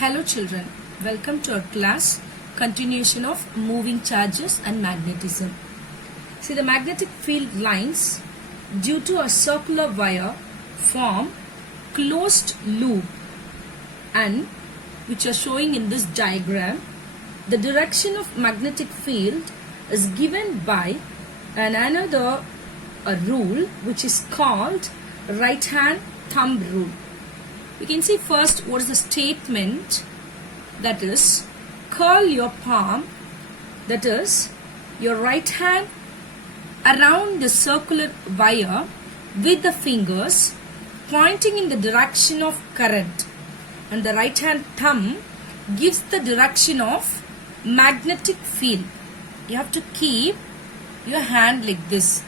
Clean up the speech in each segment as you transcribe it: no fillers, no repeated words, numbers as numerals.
Hello children, welcome to our class continuation of moving charges and magnetism. See, the magnetic field lines due to a circular wire form closed loop and which are showing in this diagram. The direction of magnetic field is given by another rule which is called right hand thumb rule. We can see first what is the statement, that is curl your palm, that is your right hand around the circular wire with the fingers pointing in the direction of current, and the right hand thumb gives the direction of magnetic field. You have to keep your hand like this.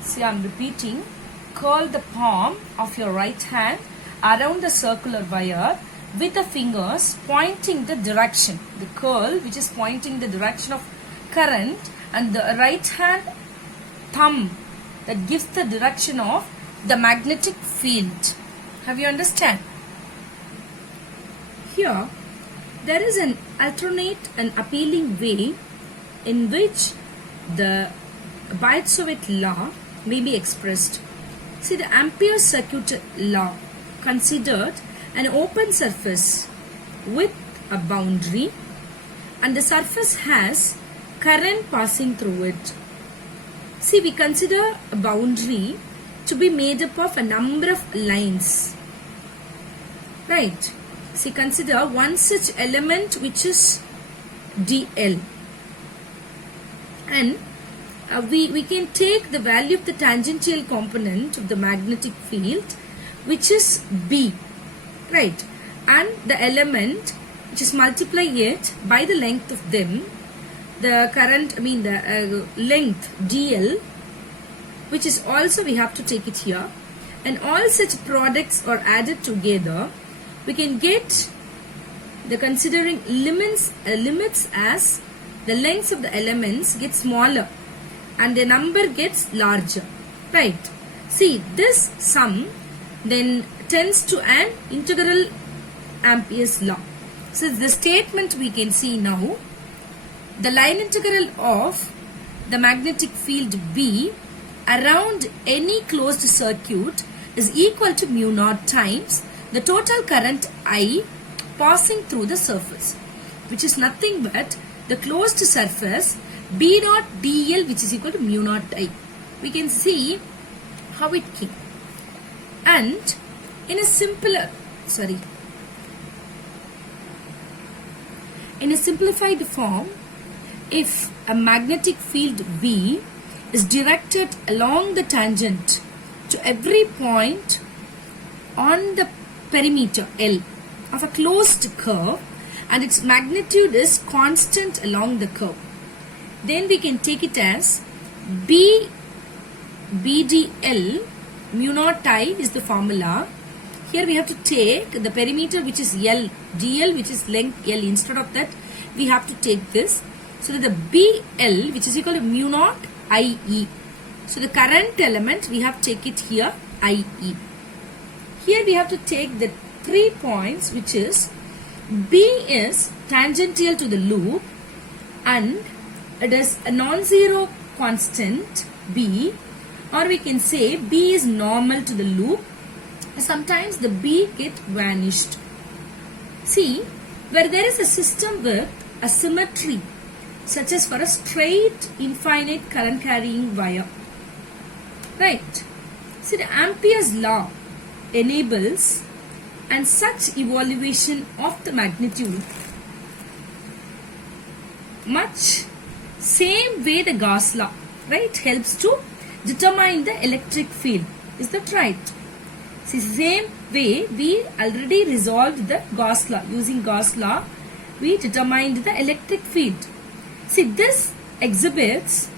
See, I am repeating. Curl the palm of your right hand around the circular wire with the fingers pointing the direction. The curl which is pointing the direction of current, and the right hand thumb that gives the direction of the magnetic field. Have you understand? Here there is an alternate and appealing way in which the Biot-Savart law may be expressed. See, the Ampere's circuit law considered an open surface with a boundary, and the surface has current passing through it. See, we consider a boundary to be made up of a number of lines. Right? See, consider one such element which is dl, and we can take the value of the tangential component of the magnetic field which is B, right, and the element which is multiply it by the length of them, the current, the length dl, which is also we have to take it here, and all such products are added together. We can get the considering limits as the lengths of the elements get smaller and the number gets larger, right? See, this sum then tends to an integral Ampere's law. So the statement we can see now, the line integral of the magnetic field B around any closed circuit is equal to mu naught times the total current I passing through the surface, which is nothing but the closed surface B naught dl, which is equal to mu naught I. We can see how it came. And in a simplified form, if a magnetic field B is directed along the tangent to every point on the perimeter L of a closed curve, and its magnitude is constant along the curve, then we can take it as BDL mu naught I is the formula. Here we have to take the perimeter which is L, DL which is length L. Instead of that, we have to take this. So that the BL which is equal to mu naught IE. So the current element we have to take it here IE. Here we have to take the 3 points, which is B is tangential to the loop and it is a non-zero constant B, or we can say B is normal to the loop. Sometimes the B get vanished. See, where there is a system with a symmetry, such as for a straight infinite current carrying wire, right? See, the Ampere's law enables and such evaluation of the magnitude much same way the Gauss law, right, helps to determine the electric field. Is that right? See, same way we already resolved the Gauss law. Using Gauss law, we determined the electric field. See, this exhibits,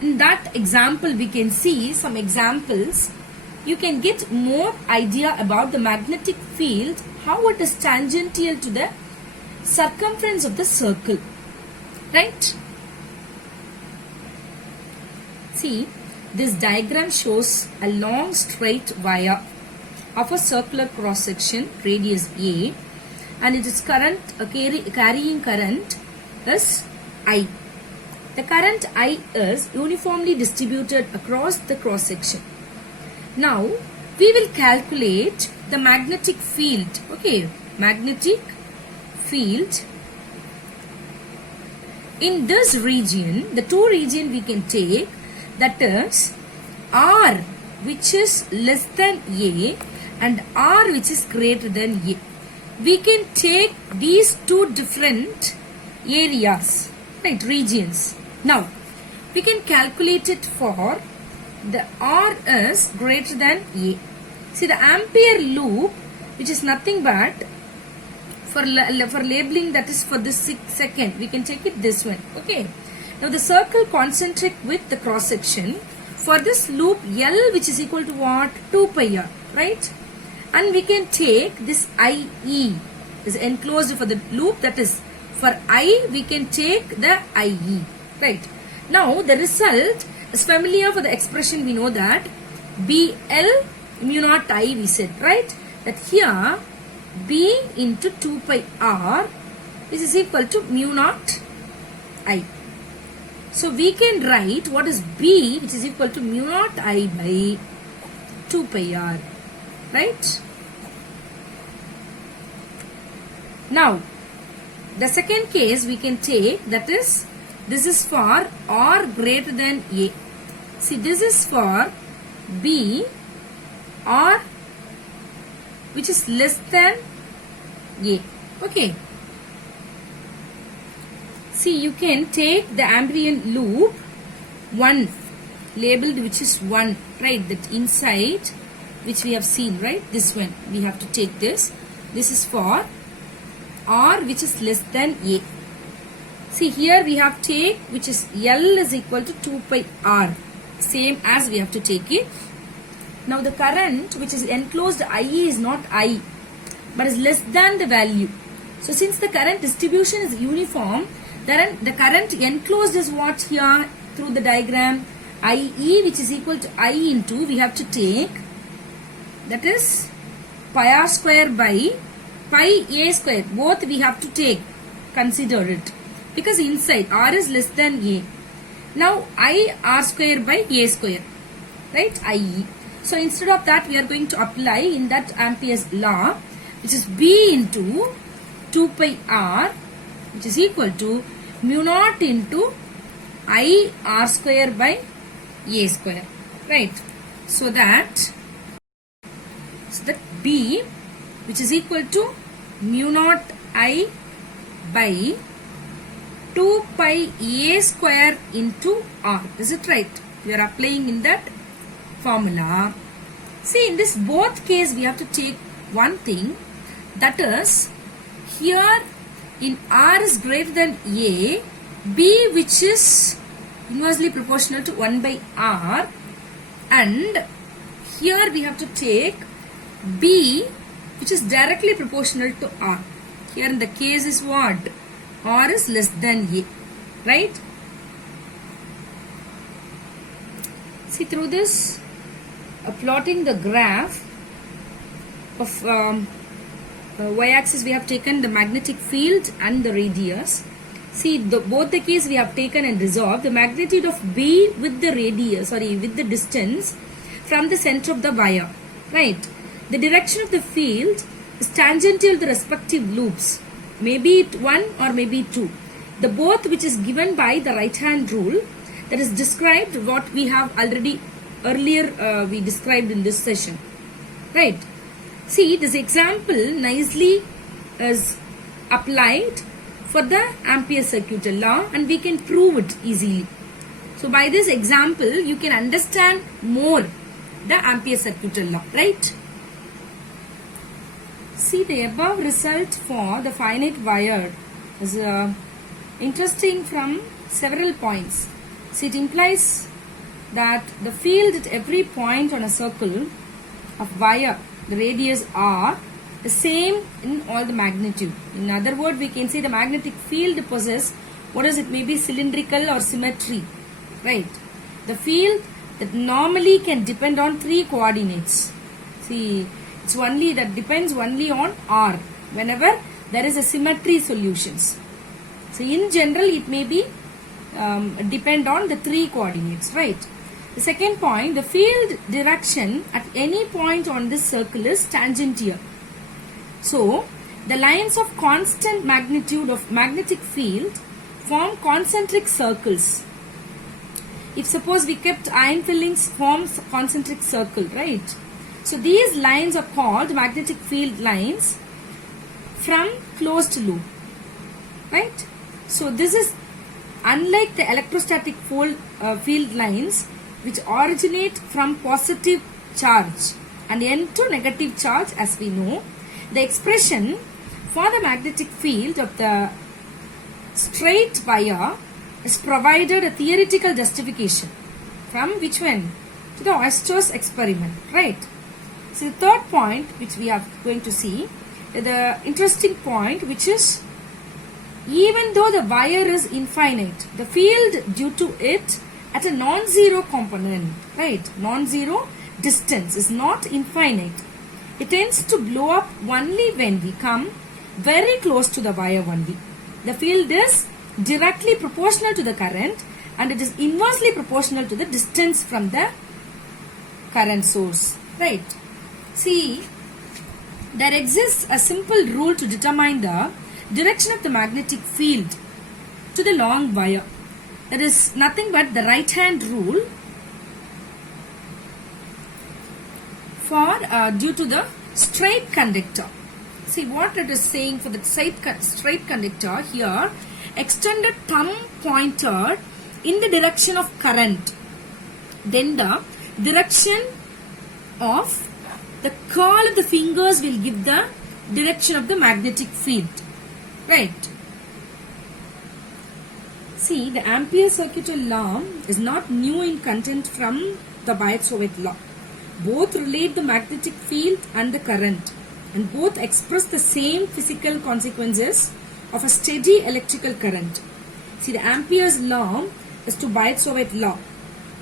in that example we can see some examples. You can get more idea about the magnetic field, how it is tangential to the circumference of the circle, right? See, This diagram shows a long straight wire of a circular cross section radius A, and it is carrying current is I. The current I is uniformly distributed across the cross section. Now we will calculate the magnetic field. Okay, magnetic field in this region. The two region we can take, that is R, which is less than A, and R, which is greater than A. We can take these two different areas, right, regions. Now we can calculate it for the R is greater than A. See, the ampere loop, which is nothing but for labeling, that is for this second, we can take it this one. Okay. Now the circle concentric with the cross section, for this loop L, which is equal to what? 2 pi r, right? And we can take this IE is enclosed for the loop, that is for I we can take the IE, right? Now the result is familiar. For the expression we know that BL mu naught I we said, right? That here B into 2 pi r, which is equal to mu naught I. So we can write what is B, which is equal to mu naught I by 2 pi r, right? Now the second case we can take, that is, this is for R greater than A. See, this is for B, R which is less than A. Okay. See, you can take the ambient loop 1 labeled, which is 1, right? That inside which we have seen, right? This one we have to take this. This is for R which is less than A. See, here we have take which is L is equal to 2 pi R, same as we have to take it. Now the current which is enclosed IE is not I, but is less than the value. So since the current distribution is uniform, then the current enclosed is what here through the diagram? IE, which is equal to I into, we have to take, that is pi r square by pi a square. Both we have to take, consider it, because inside R is less than A. Now I r square by A square, right? IE. So instead of that, we are going to apply in that Ampere's law, which is B into 2 pi r, which is equal to mu naught into I r square by A square, right? So that B, which is equal to mu naught I by 2 pi A square into R. Is it right? We are applying in that formula. See, in this both case we have to take one thing, that is here in R is greater than A, B which is inversely proportional to 1 by R, and here we have to take B which is directly proportional to R. Here in the case is what? R is less than A, right? See, through this plotting the graph of y-axis, we have taken the magnetic field and the radius. See, both the case we have taken and resolved the magnitude of B with the radius, with the distance from the center of the wire, right? The direction of the field is tangential to the respective loops, maybe 1 or maybe 2. The both which is given by the right hand rule, that is described what we have already earlier we described in this session, right? See, this example nicely is applied for the Ampere circuital law, and we can prove it easily. So by this example you can understand more the Ampere circuital law, right? See, the above result for the finite wire is interesting from several points. See, it implies that the field at every point on a circle of wire, the radius R, the same in all the magnitude. In other words, we can say the magnetic field possesses, what is it, maybe cylindrical or symmetry, right? The field that normally can depend on 3 coordinates. See, It's only that depends only on R whenever there is a symmetry solutions. So in general it may be depend on the 3 coordinates, right? The second point, the field direction at any point on this circle is tangential. So the lines of constant magnitude of magnetic field form concentric circles. If suppose we kept iron fillings forms concentric circle, right? So these lines are called magnetic field lines from closed loop, right? So this is unlike the electrostatic field lines which originate from positive charge and end to negative charge, as we know. The expression for the magnetic field of the straight wire is provided a theoretical justification from which one? To the Oester's experiment, right? So the third point which we are going to see, the interesting point, which is even though the wire is infinite, the field due to it at a non-zero component, right? Non-zero distance is not infinite. It tends to blow up only when we come very close to the wire only. The field is directly proportional to the current and it is inversely proportional to the distance from the current source, right? See, there exists a simple rule to determine the direction of the magnetic field to the long wire. That is nothing but the right hand rule for due to the straight conductor. See what it is saying for the straight conductor here. Extended thumb pointed in the direction of current. Then the direction of the curl of the fingers will give the direction of the magnetic field. Right. See, the Ampere circuital law is not new in content from the Biot-Savart law. Both relate the magnetic field and the current, and both express the same physical consequences of a steady electrical current. See, the Ampere's law is to Biot-Savart law.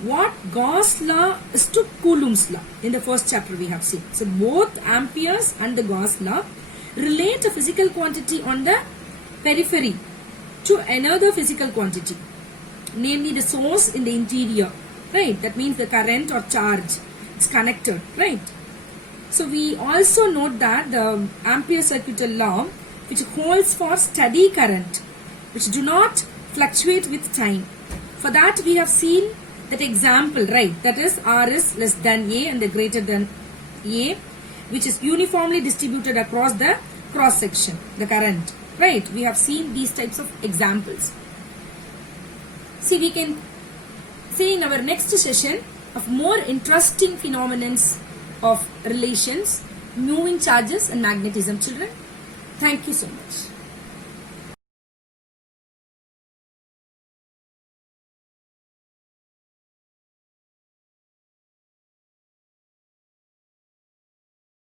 What Gauss law is to Coulomb's law. In the first chapter we have seen. So both Ampere's and the Gauss law relate a physical quantity on the periphery to another physical quantity, namely the source in the interior, right? That means the current or charge is connected, right? So we also note that the Ampere circuital law, which holds for steady current, which do not fluctuate with time. For that we have seen that example, right? That is R is less than A and the greater than A, which is uniformly distributed across the cross section, the current, right? We have seen these types of examples. See, we can see in our next session of more interesting phenomena of relations, moving charges and magnetism, children. Thank you so much.